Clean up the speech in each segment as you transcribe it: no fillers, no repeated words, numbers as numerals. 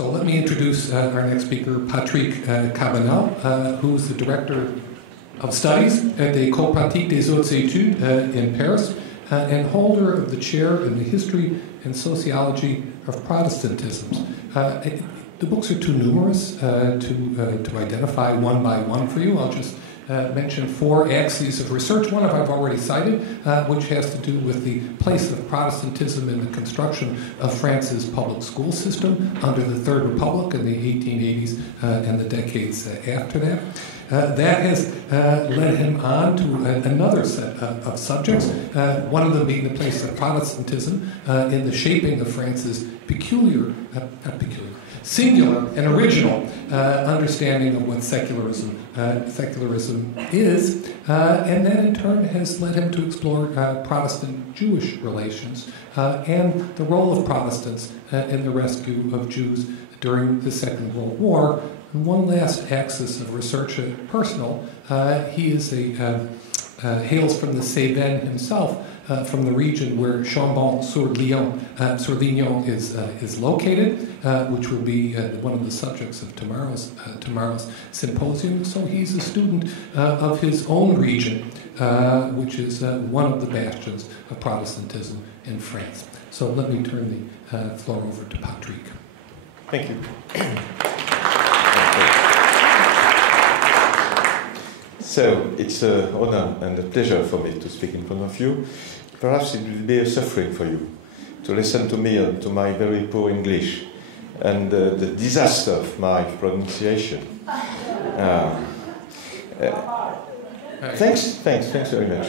So let me introduce our next speaker, Patrick Cabanel, who's the director of studies at the Ecolepratique des hautes études in Paris, and holder of the chair in the history and sociology of Protestantism. The books are too numerous to identify one by one for you. I'll just mention 4 axes of research. One I've already cited, which has to do with the place of Protestantism in the construction of France's public school system under the Third Republic in the 1880s and the decades after that. That has led him on to another set of subjects, one of them being the place of Protestantism in the shaping of France's singular and original understanding of what secularism is, and that in turn has led him to explore Protestant-Jewish relations and the role of Protestants in the rescue of Jews during the Second World War. And one last axis of research, personal. He is hails from the Cévennes himself, from the region where Chambon-sur-Lignon is located, which will be one of the subjects of tomorrow's symposium. So he's a student of his own region, which is one of the bastions of Protestantism in France. So let me turn the floor over to Patrick. Thank you. So it's an honor and a pleasure for me to speak in front of you. Perhaps it will be a suffering for you to listen to me and to my very poor English and the disaster of my pronunciation. Thanks very much.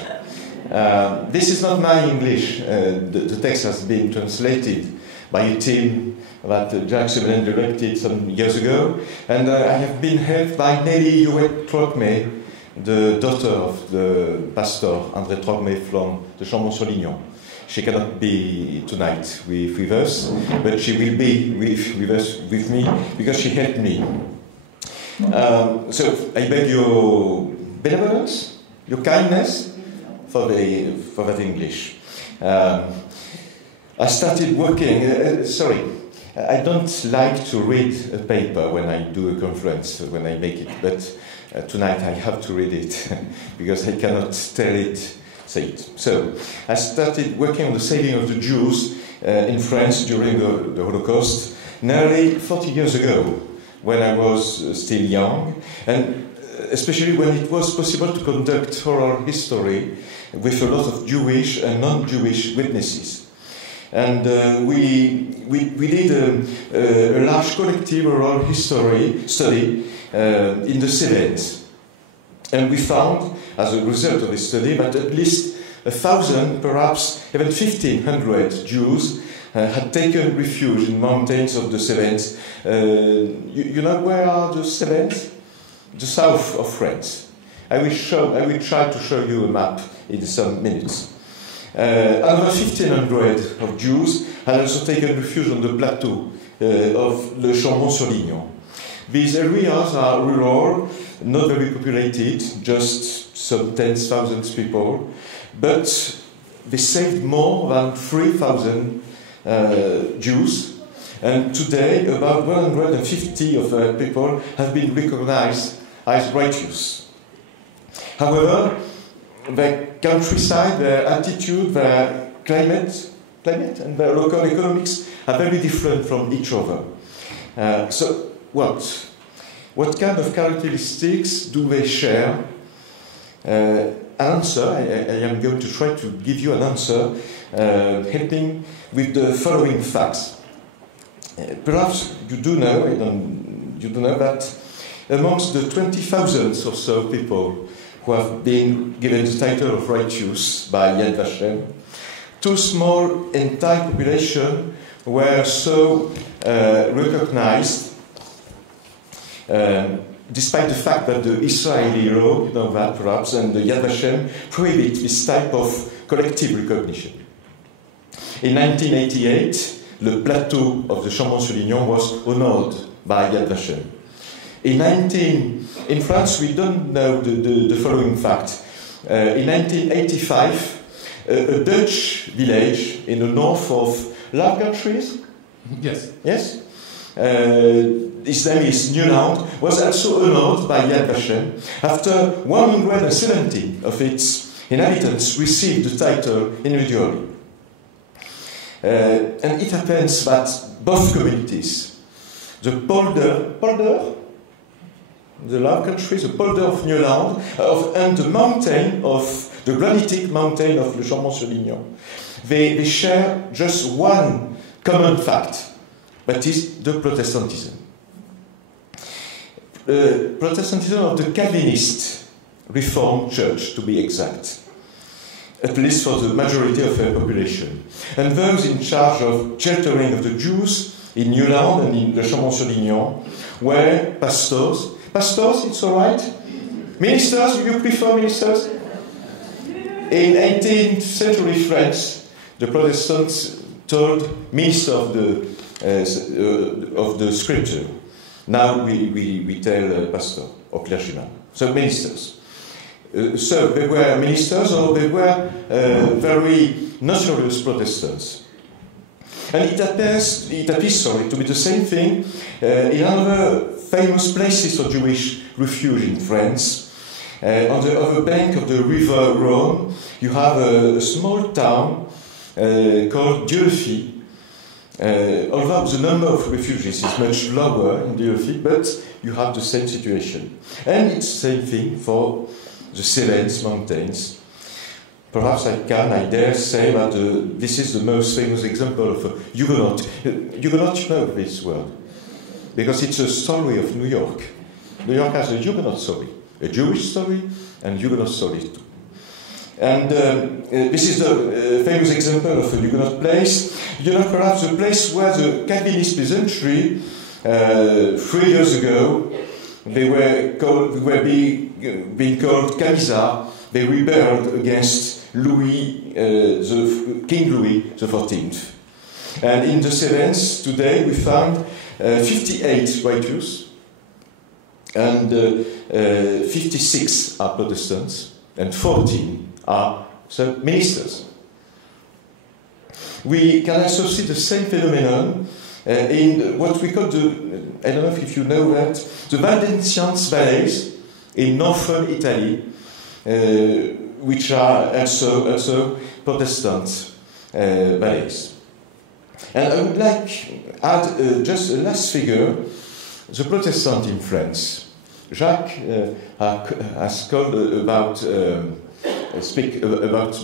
This is not my English. The text has been translated by a team that Cévennes directed some years ago, and I have been helped by Nelly Trocmé, the daughter of the pastor André Trocmé from the Chambon-sur-Lignon. She cannot be tonight with us, but she will be with me because she helped me. So I beg your benevolence, your kindness for that English. I started working. I don't like to read a paper when I do a conference, when I make it, but tonight I have to read it because I cannot say it. So I started working on the saving of the Jews in France during the Holocaust nearly 40 years ago, when I was still young, and especially when it was possible to conduct oral history with a lot of Jewish and non-Jewish witnesses. And we did a large collective oral history study in the Cévennes. And we found, as a result of this study, that at least 1,000, perhaps even 1,500 Jews had taken refuge in mountains of the Cévennes. You know where are the Cévennes? The south of France. I will try to show you a map in some minutes. Another 1,500 of Jews had also taken refuge on the Plateau of the Chambon-sur-Lignon. These areas are rural, not very populated, just some 10,000 people, but they saved more than 3,000 Jews, and today about 150 of the people have been recognized as righteous. However, the countryside, their attitude, their climate and their local economics are very different from each other. So what kind of characteristics do they share? I am going to try to give you an answer, helping with the following facts. Perhaps you do know that amongst the 20,000 or so people who have been given the title of righteous by Yad Vashem, too small entire population were so recognized, despite the fact that the Israeli law, you know that perhaps, and the Yad Vashem prohibit this type of collective recognition. In 1988, the Plateau of the Chambon-sur-Lignon was honored by Yad Vashem. In France, we don't know the following fact. In 1985, a Dutch village in the north of Low Countries, yes, his name is Newland, was also honored by Yad Vashem after 170 of its inhabitants received the title individually. And it happens that both communities, the polder, the Low Country, the polder of Newland, and the mountain of the granitic mountain of Le Chambon-sur-Lignon, they share just one common fact, that is the Protestantism. Protestantism of the Calvinist Reformed Church, to be exact, at least for the majority of their population. And those in charge of sheltering of the Jews in Newland and in Le Chambon-sur-Lignon were pastors. Pastors, it's all right? Ministers, do you prefer ministers? In 18th century France, the Protestants told minister of the scripture. Now we tell pastor or clergyman. So ministers. So they were ministers or they were very notorious Protestants. And it appears to be the same thing in other famous places of Jewish refuge in France. On the other bank of the river Rhone, you have a small town called Dieulefit. Although the number of refugees is much lower in Dieulefit, but you have the same situation. And it's the same thing for the Cévennes mountains. Perhaps I dare say that this is the most famous example of a Huguenot. Huguenot, you know this word, because it's a story of New York. New York has a Huguenot story, a Jewish story, and Huguenot story too. And this is the famous example of a Huguenot place. You know, perhaps the place where the Calvinist peasantry 3 years ago, they were being called Camisards. They rebelled against King Louis XIV. And in the Cévennes today we found 58 righteous, and 56 are Protestants, and 14 are ministers. We can also see the same phenomenon in what we call I don't know if you know that, the Valdentians valleys in northern Italy, which are also Protestant valleys. And I would like to add just a last figure, the Protestant in France. Jacques has called about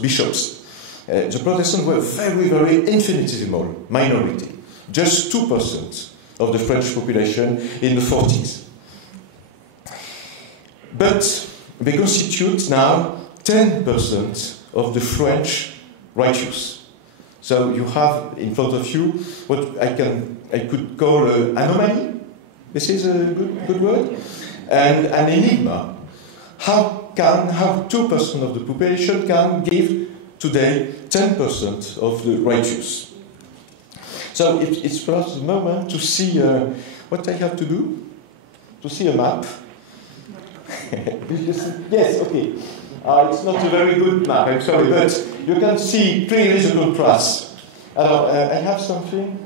bishops. The Protestants were very, very infinitesimal minority, just 2% of the French population in the 40s. But they constitute now 10% of the French righteous. So you have in front of you what I could call an anomaly. This is a good word, and an enigma. How 2% of the population can give today 10% of the righteous? So it's perhaps the moment to see what I have to do. To see a map. Yes, okay. It's not a very good map, I'm sorry, but you can see clearly the contrast. Alors, I have something.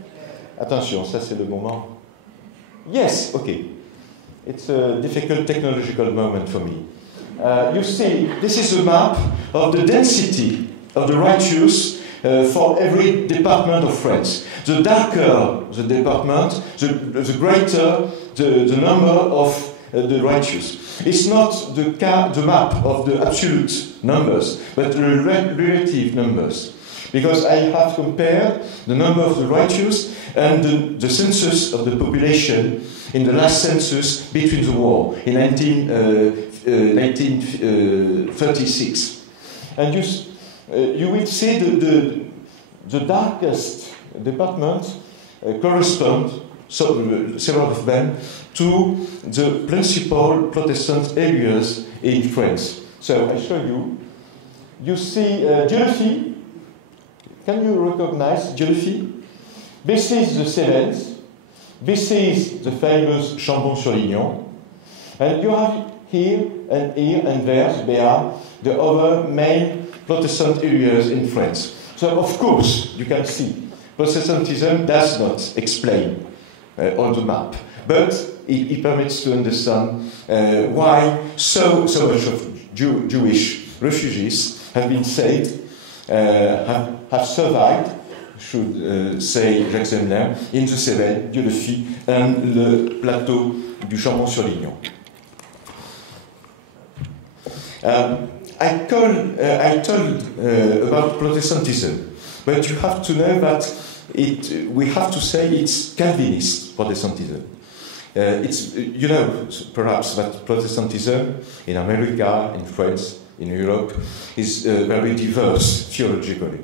Attention, ça c'est le moment. Yes, okay. It's a difficult technological moment for me. You see, this is a map of the density of the righteous for every department of France. The darker the department, the greater the number of the righteous. It's not the map of the absolute numbers, but the relative numbers. Because I have compared the number of the righteous and the census of the population in the last census between the war in 1936. And you will see the darkest department correspond, several of them, to the principal Protestant areas in France. So I show you. You see Dieulefit. Can you recognize Dieulefit? This is the Cévennes. This is the famous Chambon-sur-Lignon. And you have here and there, the other main Protestant areas in France. So of course, you can see, Protestantism does not explain on the map. But it permits to understand why so much of Jewish refugees have been saved, have survived, should say Jacques Cévennes, in the Cévennes, Dieulefit, and le Plateau du Chambon-sur-Lignon. I told about Protestantism, but you have to know that we have to say it's Calvinist Protestantism. It's, you know, perhaps that Protestantism in America, in France, in Europe, is very diverse theologically.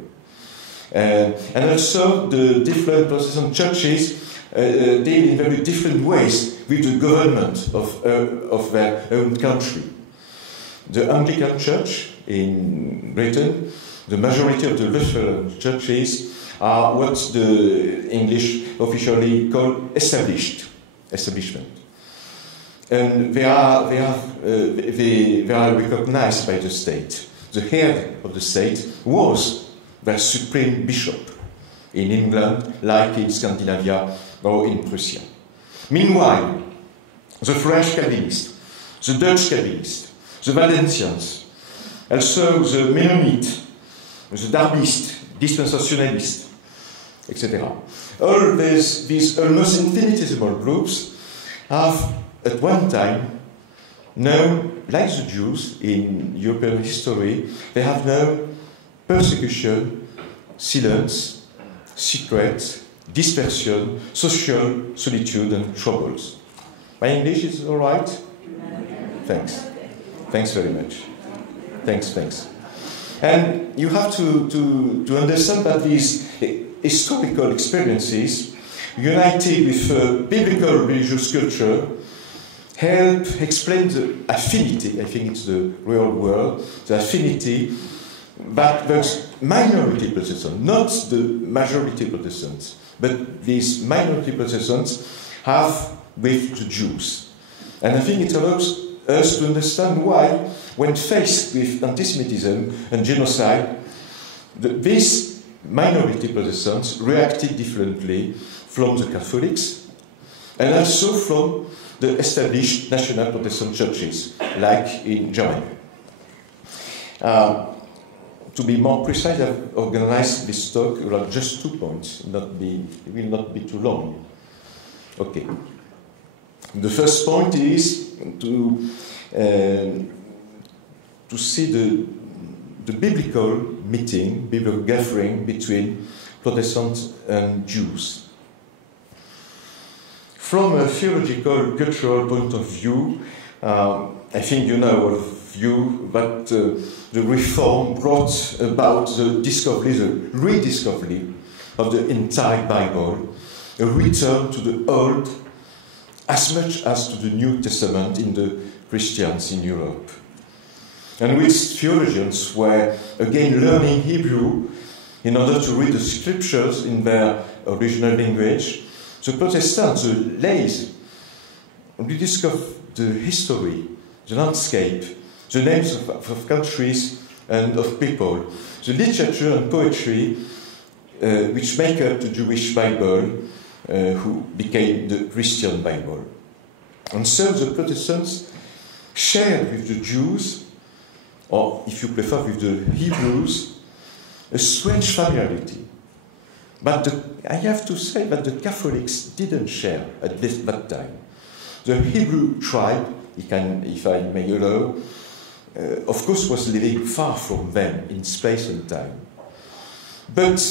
And also the different Protestant churches deal in very different ways with the government of their own country. The Anglican Church in Britain, the majority of the Lutheran churches are what the English officially call establishment. And they are recognized by the state. The head of the state was the supreme bishop in England, like in Scandinavia or in Prussia. Meanwhile, the French Calvinists, the Dutch Calvinists, the Valencians, also the Mennonites, the Darbists, Dispensationalists, etc. All these almost infinitesimal groups have at one time known, like the Jews in European history, they have known persecution, silence, secret, dispersion, social solitude and troubles. My English is all right? Thanks. Thanks very much. Thanks. And you have to understand that these historical experiences, united with biblical religious culture, help explain the affinity, I think it's the real word, the affinity that those minority Protestants, not the majority Protestants, but these minority Protestants have with the Jews. And I think it allows us to understand why, when faced with anti-Semitism and genocide, these minority Protestants reacted differently from the Catholics and also from the established national Protestant churches, like in Germany. To be more precise, I've organized this talk around just 2 points. It will not be too long. Okay. The first point is to see the biblical meeting, biblical gathering between Protestants and Jews. From a theological, cultural point of view, I think you know, all of you, that the Reform brought about the rediscovery of the entire Bible, a return to the Old as much as to the New Testament in the Christians in Europe. And which theologians were again learning Hebrew in order to read the scriptures in their original language. The Protestants, the laity, rediscovered the history, the landscape, the names of countries and of people, the literature and poetry which make up the Jewish Bible, who became the Christian Bible. And so the Protestants shared with the Jews, or if you prefer with the Hebrews, a strange familiarity. But I have to say that the Catholics didn't share at that time. The Hebrew tribe, if I may allow, of course was living far from them in space and time. But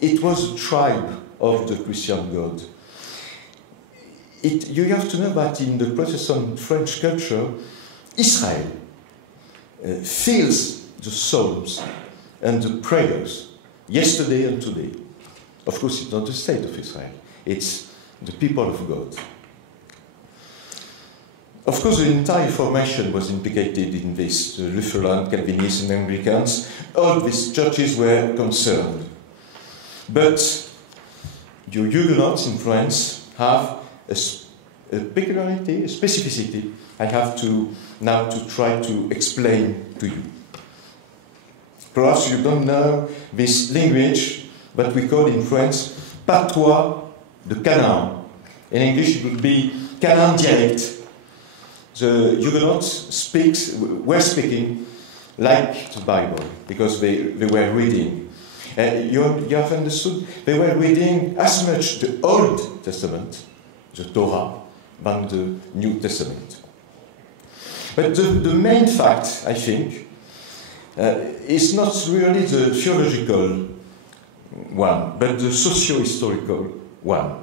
it was a tribe of the Christian God. You have to know that in the Protestant French culture, Israel fills the psalms and the prayers, yesterday and today. Of course, it's not the state of Israel. It's the people of God. Of course, the entire formation was implicated in this. The Lutheran, Calvinists, and Anglicans, all these churches were concerned. But the Huguenots in France have a peculiarity, a specificity, I have to now to try to explain to you. Perhaps you don't know this language that we call in France patois de Canaan. In English it would be Cabanel dialect. The Huguenots were speaking like the Bible, because they were reading. You have understood, they were reading as much the Old Testament, the Torah, than the New Testament. But the main fact, I think, is not really the theological one, but the socio-historical one.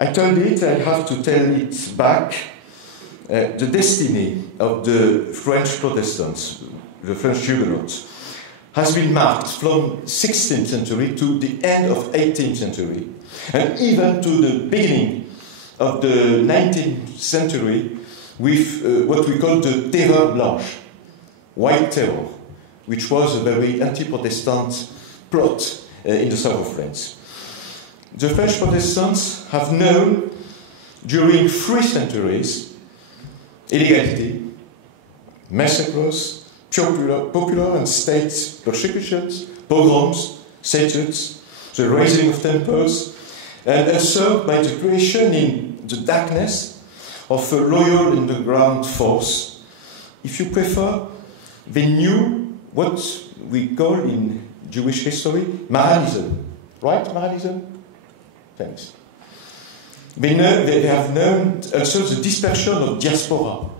I told it, I have to tell it back. The destiny of the French Protestants, the French Huguenots, has been marked from 16th century to the end of 18th century, and even to the beginning of the 19th century with what we call the Terreur Blanche, White Terror, which was a very anti-Protestant plot in the south of France. The French Protestants have known during 3 centuries illegality, massacres, popular and state persecutions, pogroms, statutes, the raising of temples, and also by the creation in the darkness of a loyal underground force. If you prefer, they knew what we call in Jewish history moralism. Right, moralism? Thanks. They have known also the dispersion of diaspora.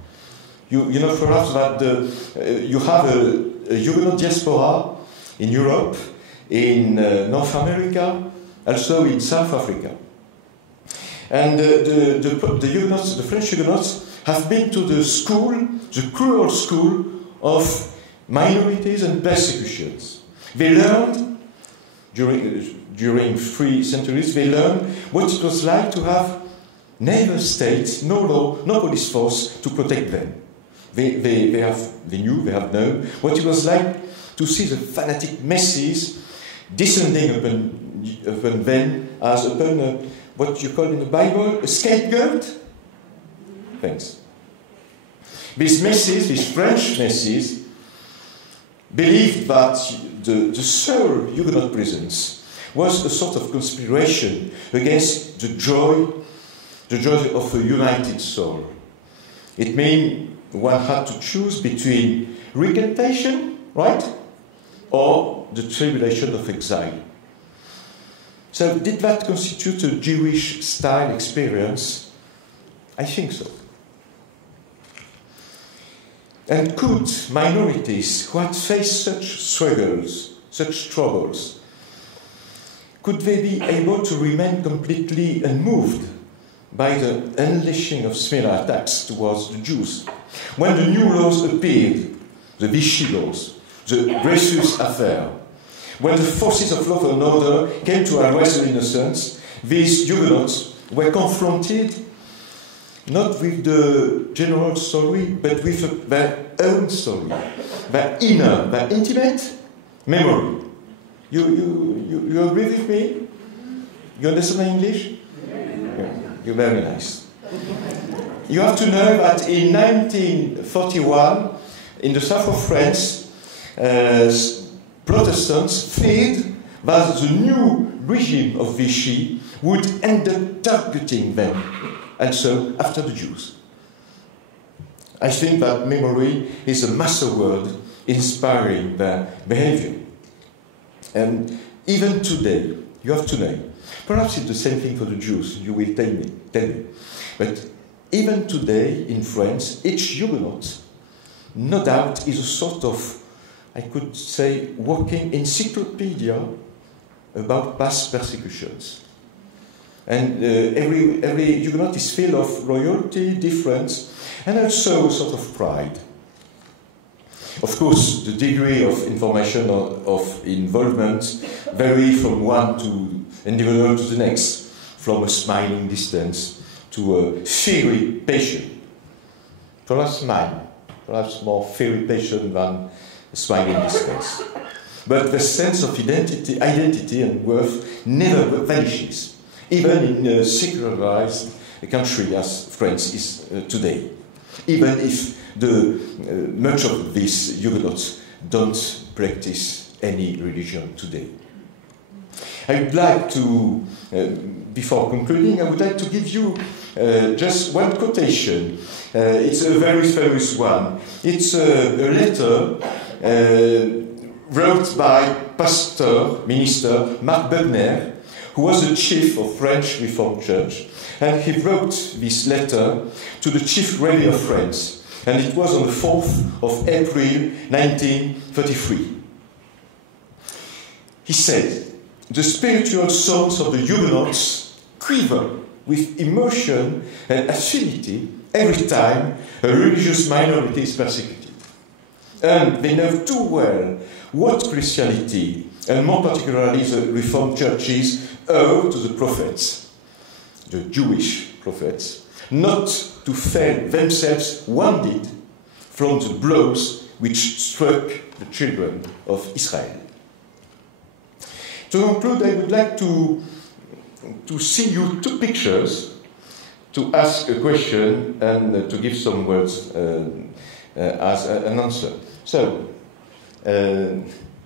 You know perhaps that you have a Huguenot diaspora in Europe, in North America, also in South Africa. And the Huguenots, the French Huguenots, have been to the school, the cruel school of minorities and persecutions. They learned during 3 centuries, they learned what it was like to have neither state, no law, no police force to protect them. They have known what it was like to see the fanatic masses descending upon them as upon what you call in the Bible a scapegoat. Thanks. These masses, these French masses, believed that the sole Huguenot presence was a sort of conspiration against the joy of a united soul. It means one had to choose between recantation, right, or the tribulation of exile. So did that constitute a Jewish-style experience? I think so. And could minorities who had faced such struggles, such troubles, could they be able to remain completely unmoved by the unleashing of similar attacks towards the Jews? When the new laws appeared, the Vichy laws, the Dreyfus affair, when the forces of law and order came to arrest the innocents, these Huguenots were confronted not with the general story, but with their own story, their inner, their intimate memory. You agree with me? You understand English? Yeah. You're very nice. You have to know that in 1941, in the south of France, Protestants feared that the new regime of Vichy would end up targeting them, and so after the Jews. I think that memory is a master word inspiring their behavior. And even today, you have to know, perhaps it's the same thing for the Jews, you will tell me. But even today in France, each Huguenot, no doubt, is a sort of, I could say, walking encyclopedia about past persecutions. And every Huguenot is filled of loyalty, difference, and also a sort of pride. Of course, the degree of information of involvement vary from one individual to the next, from a smiling distance to a fiery patient. Perhaps mine, perhaps more fiery patient than a smiling distance. But the sense of identity and worth never vanishes, even in a secularized country as France is today. Even if much of these Huguenots don't practice any religion today. I would like to, before concluding, I would like to give you just one quotation. It's a very famous one. It's a letter wrote by minister Marc Bubner, who was the chief of French Reformed Church. And he wrote this letter to the chief rabbi of France. And it was on the 4th of April 1933. He said, "The spiritual souls of the Huguenots quiver with emotion and affinity every time a religious minority is persecuted. And they know too well what Christianity, and more particularly the Reformed churches, owe to the prophets, the Jewish prophets, not to fail themselves wounded from the blows which struck the children of Israel." To conclude, I would like to see you two pictures, to ask a question and to give some words as an answer. So,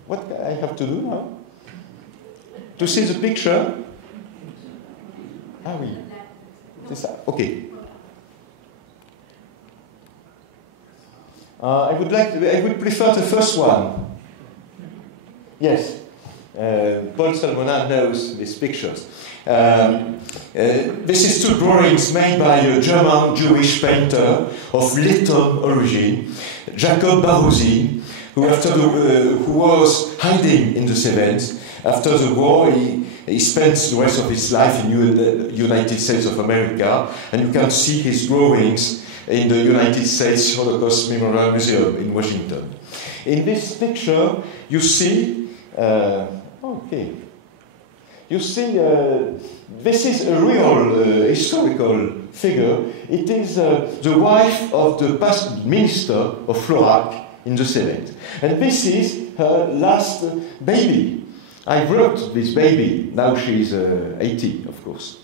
what I have to do now? To see the picture? Ah oui, c'est ça. Okay. I would prefer the first one. Yes. Paul Salmona knows these pictures. This is two drawings made by a German Jewish painter of Letton origin, Jacob Barrosi, who was hiding in the Cévennes. After the war, he spent the rest of his life in the United States of America, and you can see his drawings in the United States Holocaust Memorial Museum in Washington. In this picture, you see you see, this is a real historical figure. It is the wife of the past minister of Florac in the Cévennes. And this is her last baby. I brought this baby. Now she is 80, of course.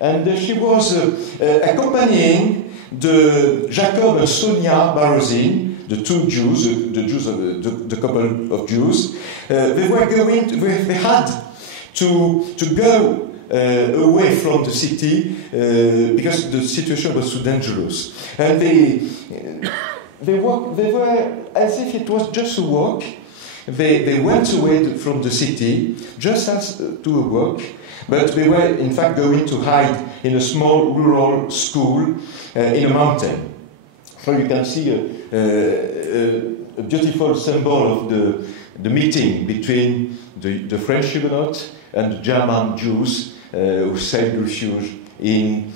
And she was accompanying the Jacob and Sonia Barrosin, the two Jews, the couple of Jews. They had to go away from the city because the situation was too dangerous. And they were as if it was just a walk. They went away from the city just as to a walk, but they were in fact going to hide in a small rural school in a mountain. So you can see a beautiful symbol of the meeting between the French Huguenots and the German Jews who sought refuge in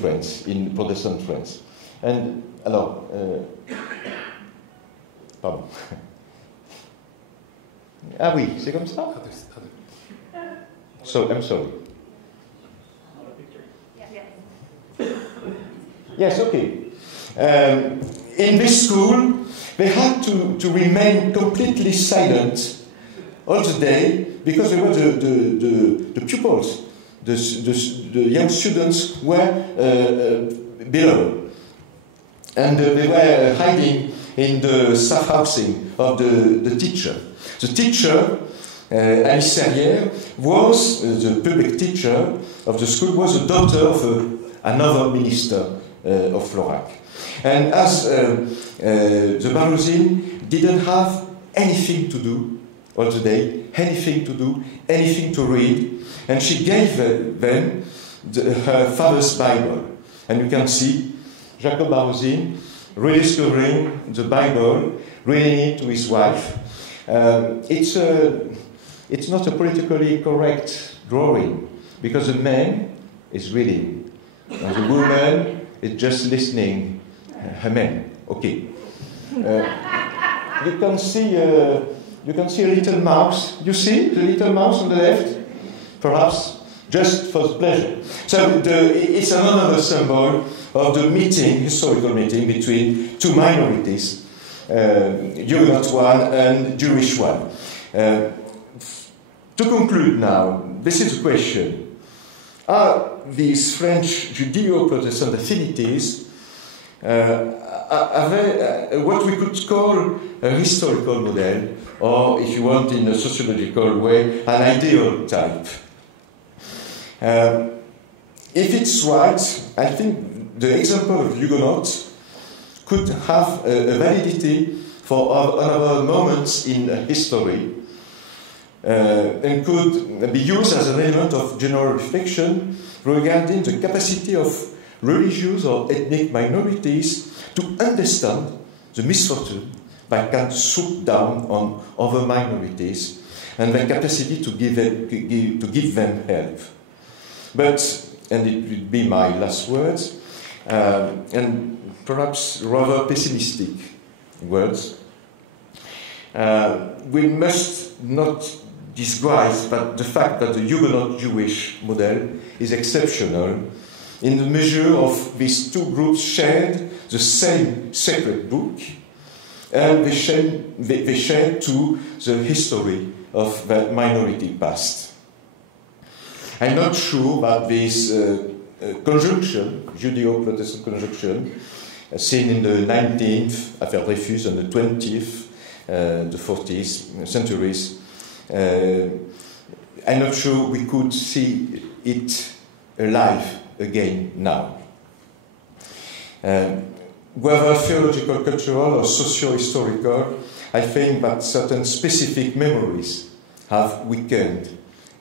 France, in Protestant France. And alors, pardon. Ah oui, c'est comme ça? So, I'm sorry. Yes, okay. In this school, they had to remain completely silent all the day because they were the pupils, the young students were below. And they were hiding in the staff housing of the teacher. The teacher, Alice Serrière, was the public teacher of the school, was the daughter of another minister of Florac. And as the Barrosin didn't have anything to do all the day, anything to do, anything to read, and she gave them her father's Bible. And you can see Jacob Barrosin rediscovering the Bible, reading it to his wife. It's not a politically correct drawing because the man is reading and the woman is just listening. Amen. Okay. You can see a little mouse. You see the little mouse on the left? Perhaps just for the pleasure. So it's another symbol of the meeting, historical meeting between two minorities, Huguenot one and Jewish one. To conclude now, this is a question. Are these French Judeo-Protestant affinities what we could call a historical model, or if you want in a sociological way, an ideal type. If it's right, I think the example of Huguenots could have a validity for other moments in history, and could be used as an element of general reflection regarding the capacity of religious or ethnic minorities to understand the misfortune that can swoop down on other minorities and the capacity to give them help. But, and it will be my last words, and perhaps rather pessimistic words, we must not disguise that the fact that the Huguenot Jewish model is exceptional in the measure of these two groups shared the same sacred book, and they shared too the history of the minority past. I'm not sure that this conjunction, Judeo-Protestant conjunction, seen in the 19th, after Dreyfus, and the 20th, the 40s centuries, I'm not sure we could see it alive again now. Whether theological, cultural, or socio-historical, I think that certain specific memories have weakened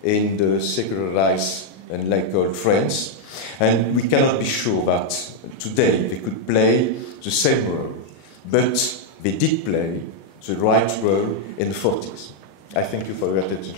in the secularized and laical France, and we cannot be sure that today they could play the same role, but they did play the right role in the 40s. I thank you for your attention.